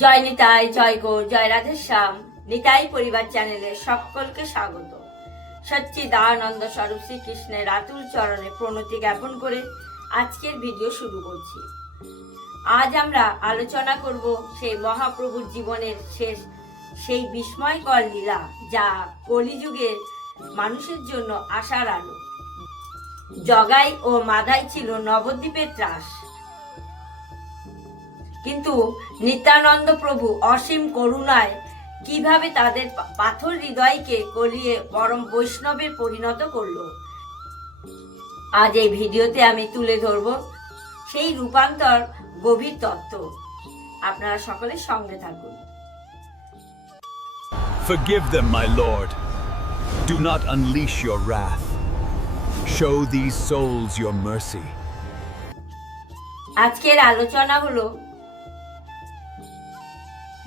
জয় নিতাই, জয় গৌর, জয় রাধেশ্যাম। নিতাই পরিবার চ্যানেলে সকলকে স্বাগত। সচ্চিদানন্দ স্বরূপ শ্রীকৃষ্ণের আতুল চরণে প্রণতি জ্ঞাপন করে আজকের ভিডিও শুরু করছি। আজ আমরা আলোচনা করব সেই মহাপ্রভুর জীবনের শেষ সেই বিস্ময়কর লীলা, যা কলিযুগের মানুষের জন্য আশার আলো। জগাই ও মাধাই ছিল নবদ্বীপের ত্রাস, কিন্তু নিত্যানন্দ প্রভু অসীম করুণায় কিভাবে তাদের পাথর হৃদয়কে গলিয়ে পরম বৈষ্ণবের পরিণত করলো, আজ এই ভিডিওতে আমি তুলে ধরব সেই রূপান্তর গভীর তত্ত্ব। আপনারা সকলে সঙ্গে থাকুন। Forgive them, my Lord. Do not unleash your wrath. Show these souls your mercy. আজকের আলোচনা হলো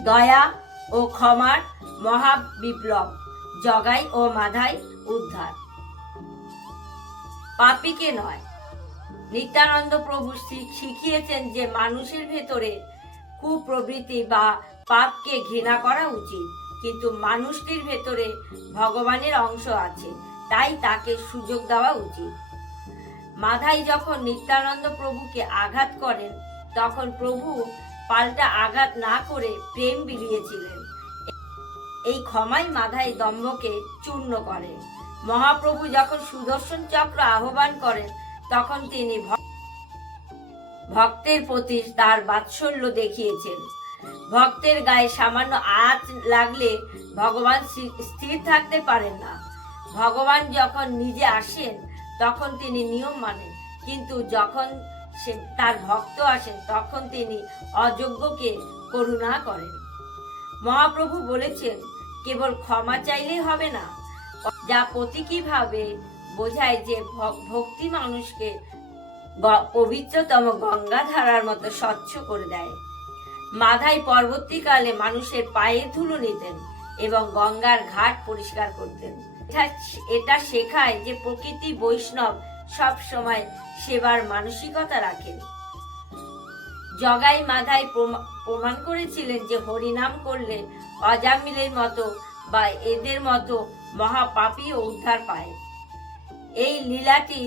দয়া ও ক্ষমার মহাবিপ্লব, জগাই ও মাধাই উদ্ধার। পাপীকে নয়। নিত্যানন্দ প্রভু শিখিয়েছেন যে মানুষের ভেতরে কুপ্রবৃত্তি বা পাপকে ঘৃণা করা উচিত, কিন্তু মানুষটির ভেতরে ভগবানের অংশ আছে, তাই তাকে সুযোগ দেওয়া উচিত। মাধাই যখন নিত্যানন্দ প্রভুকে আঘাত করেন, তখন প্রভু পাল্টা আঘাত না করে প্রেম বিলিয়েছিলেন। এই ক্ষমাই মাধাই দম্ভকে চূর্ণ করে। মহাপ্রভু যখন সুদর্শন চক্র আহ্বান করেন, তখন তিনি ভক্তের প্রতি তার বাৎসল্য দেখিয়েছেন। ভক্তের গায়ে সামান্য আঁচ লাগলে ভগবান স্থির থাকতে পারেন না। ভগবান যখন নিজে আসেন, তখন তিনি নিয়ম মানেন, কিন্তু যখন তার ভক্ত আসেন, তখন তিনি অযোগ্যকে করুণা করেন। মহাপ্রভু বলেছেন, কেবল ক্ষমা চাইলেই হবে না, যা প্রতীকীভাবে বোঝায় যে ভক্তি মানুষকে পবিত্রতম গঙ্গা ধারার মতো স্বচ্ছ করে দেয়। মাধাই পরবর্তীকালে মানুষের পায়ের ধুলো নিতেন এবং গঙ্গার ঘাট পরিষ্কার করতেন। এটা শেখায় যে প্রকৃতি বৈষ্ণব সব সময় সেবার মানসিকতা রাখেন। জগাই মাধাই প্রমাণ করেছিলেন যে হরিনাম করলে অজামিলের মতো বা এদের মতো মহাপাপীও উদ্ধার পায়। এই লীলাটি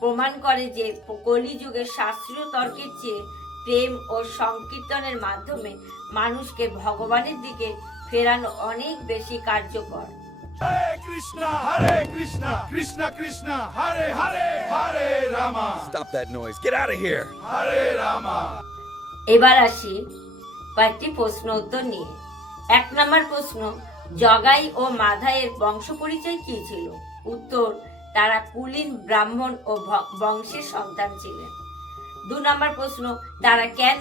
প্রমাণ করে যে কলিযুগের শাস্ত্রীয় তর্কের চেয়ে প্রেম ও সংকীর্তনের মাধ্যমে মানুষকে ভগবানের দিকে ফেরানো অনেক বেশি কার্যকর। Hare Krishna, Krishna Krishna, Hare Hare, Hare Rama. Stop that noise. Get out of here. Hare Rama. এবার আসি কয়েকটি প্রশ্ন উত্তর নিয়ে। 1 নম্বর প্রশ্ন, জগাই ও মাধাইয়ের বংশ পরিচয় কি ছিল? উত্তর, তারা কুলীন ব্রাহ্মণ ও বংশের সন্তান ছিলেন। 2 নম্বর প্রশ্ন, তারা কেন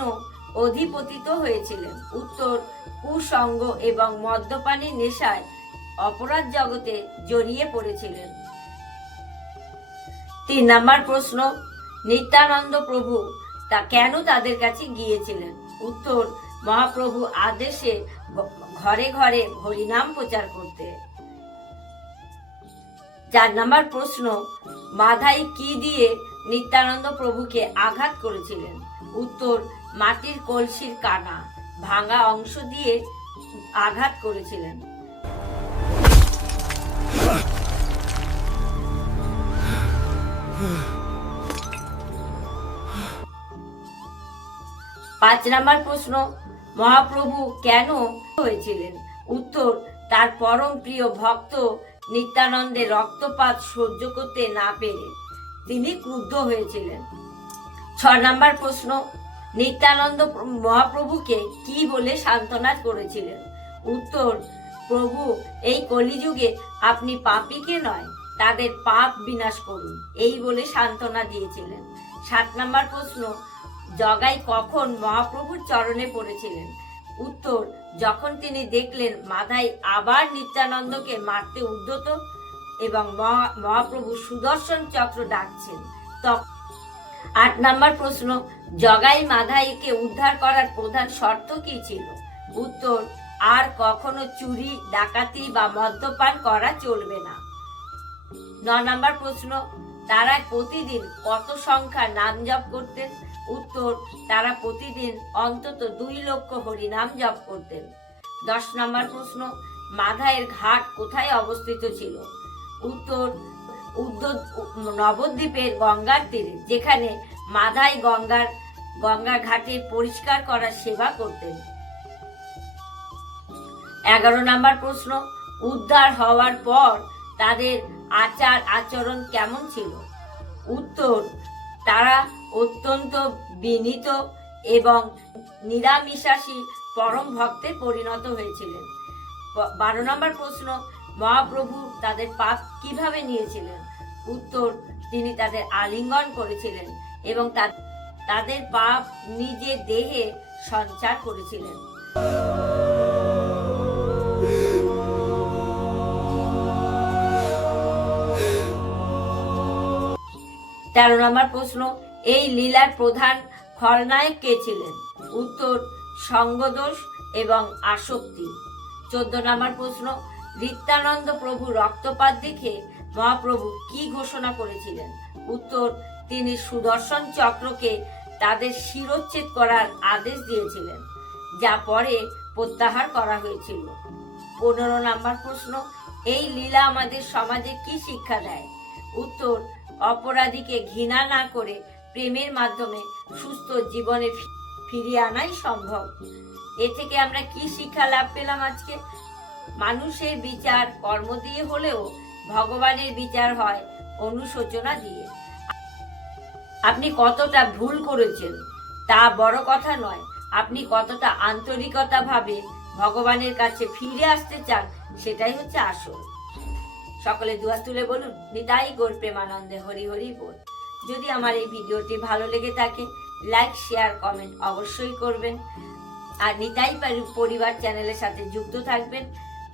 অধিপতিত হয়েছিলেন? উত্তর, কুসঙ্গ এবং মদ্যপানের নেশায় অপরাধ জগতে জড়িয়ে পড়েছিলেন। 3 নম্বর প্রশ্ন, নিত্যানন্দ প্রভু কেন তাদের কাছে গিয়েছিলেন? উত্তর, মহাপ্রভু আদেশে ঘরে ঘরে হরিনাম প্রচার করতে। 4 নম্বর প্রশ্ন, মাধাই কি দিয়ে নিত্যানন্দ প্রভুকে আঘাত করেছিলেন? উত্তর, মাটির কলসির কানা ভাঙা অংশ দিয়ে আঘাত করেছিলেন। 5 নম্বর প্রশ্ন, মহাপ্রভু কেন হয়েছিলেন? উত্তর, তার পরম প্রিয় ভক্ত নিত্যানন্দের রক্তপাত সহ্য করতে না পেরে তিনি ক্রুদ্ধ হয়েছিলেন। 6 নম্বর প্রশ্ন, নিত্যানন্দ মহাপ্রভুকে কি বলে সান্ত্বনা করেছিলেন? উত্তর, প্রভু, এই কলিযুগে আপনি পাপীকে নয়, তাদের পাপ বিনাশ করুন, এই বলে সান্ত্বনা দিয়েছিলেন। 7 নম্বর প্রশ্ন, জগাই কখন মহাপ্রভুর চরণে পড়েছিলেন? উত্তর, যখন তিনি দেখলেন মাধাই আবার নিত্যানন্দকে মারতে উদ্যত এবং মহাপ্রভু সুদর্শন চক্র ডাকছেন। 8 নম্বর প্রশ্ন, জগাই মাধাইকে উদ্ধার করার প্রধান শর্ত কি ছিল? উত্তর, আর কখনো চুরি, ডাকাতি বা মদ্যপান করা চলবে না। 9 নম্বর প্রশ্ন, তারা প্রতিদিন কত সংখ্যা নাম জপ করতেন? উত্তর, তারা প্রতিদিন অন্তত 2 লক্ষ হরিনাম জপ করতেন। 10 নম্বর প্রশ্ন, মাধায়ের ঘাট কোথায় অবস্থিত ছিল? উত্তর, নবদ্বীপের গঙ্গার তীরে, যেখানে মাধাই গঙ্গার ঘাটের পরিষ্কার করার সেবা করতেন। 11 নম্বর প্রশ্ন, উদ্ধার হওয়ার পর তাদের আচার আচরণ কেমন ছিল? উত্তর, তারা অত্যন্ত বিনীত এবং নিরামিষাশী পরম ভক্তে পরিণত হয়েছিলেন। 12 নম্বর প্রশ্ন, মহাপ্রভু তাদের পাপ কিভাবে নিয়েছিলেন? উত্তর, তিনি তাদের আলিঙ্গন করেছিলেন এবং তাদের পাপ নিজের দেহে সঞ্চার করেছিলেন। 13 নম্বর প্রশ্ন, এই লীলার প্রধান খলনায়ক কে ছিলেন? উত্তর, সঙ্গদোষ এবং আসক্তি। 14 নম্বর প্রশ্ন, নিত্যানন্দ প্রভু রক্তপাত দেখে মহাপ্রভু কি ঘোষণা করেছিলেন? উত্তর, তিনি সুদর্শন চক্রকে তাদের শিরোচ্ছেদ করার আদেশ দিয়েছিলেন, যা পরে প্রত্যাহার করা হয়েছিল। 15 নম্বর প্রশ্ন, এই লীলা আমাদের সমাজে কি শিক্ষা দেয়? উত্তর, অপরাধীকে ঘৃণা না করে প্রেমের মাধ্যমে সুস্থ জীবনে ফিরিয়ে আনাই সম্ভব। এ থেকে আমরা কি শিক্ষা লাভ পেলাম আজকে? মানুষের বিচার কর্ম দিয়ে হলেও ভগবানের বিচার হয় অনুশোচনা দিয়ে। আপনি কতটা ভুল করেছেন তা বড় কথা নয়, আপনি কতটা আন্তরিকতা ভাবে ভগবানের কাছে ফিরে আসতে চান সেটাই হচ্ছে আসল। সকলে দুহাত তুলে বলুন, নিতাই গৌর প্রেমানন্দে হরি হরি বল। যদি আমার এই ভিডিওটি ভালো লেগে থাকে, লাইক শেয়ার কমেন্ট অবশ্যই করবেন। আর নিতাই পরিবার চ্যানেলের সাথে যুক্ত থাকবেন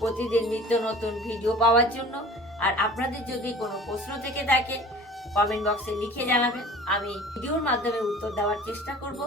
প্রতিদিন নিত্য নতুন ভিডিও পাওয়ার জন্য। আর আপনাদের যদি কোনো প্রশ্ন থেকে থাকে কমেন্ট বক্সে লিখে জানাবেন, আমি ভিডিওর মাধ্যমে উত্তর দেওয়ার চেষ্টা করব।